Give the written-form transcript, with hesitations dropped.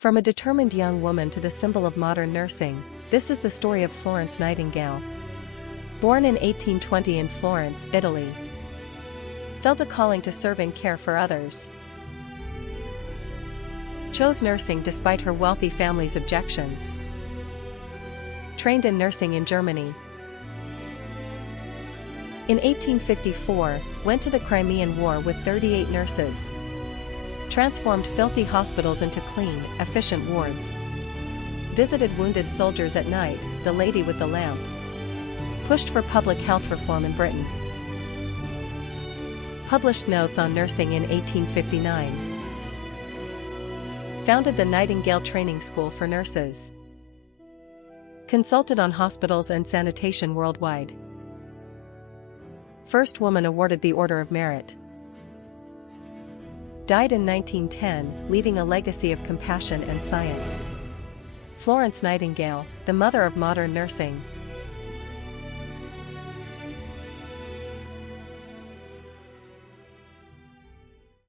From a determined young woman to the symbol of modern nursing, this is the story of Florence Nightingale. Born in 1820 in Florence, Italy, felt a calling to serve and care for others. Chose nursing despite her wealthy family's objections. Trained in nursing in Germany. In 1854, went to the Crimean War with 38 nurses. Transformed filthy hospitals into clean, efficient wards. Visited wounded soldiers at night, the lady with the lamp. Pushed for public health reform in Britain. Published notes on nursing in 1859. Founded the Nightingale Training School for Nurses. Consulted on hospitals and sanitation worldwide. First woman awarded the Order of Merit. Died in 1910, leaving a legacy of compassion and science. Florence Nightingale, the mother of modern nursing.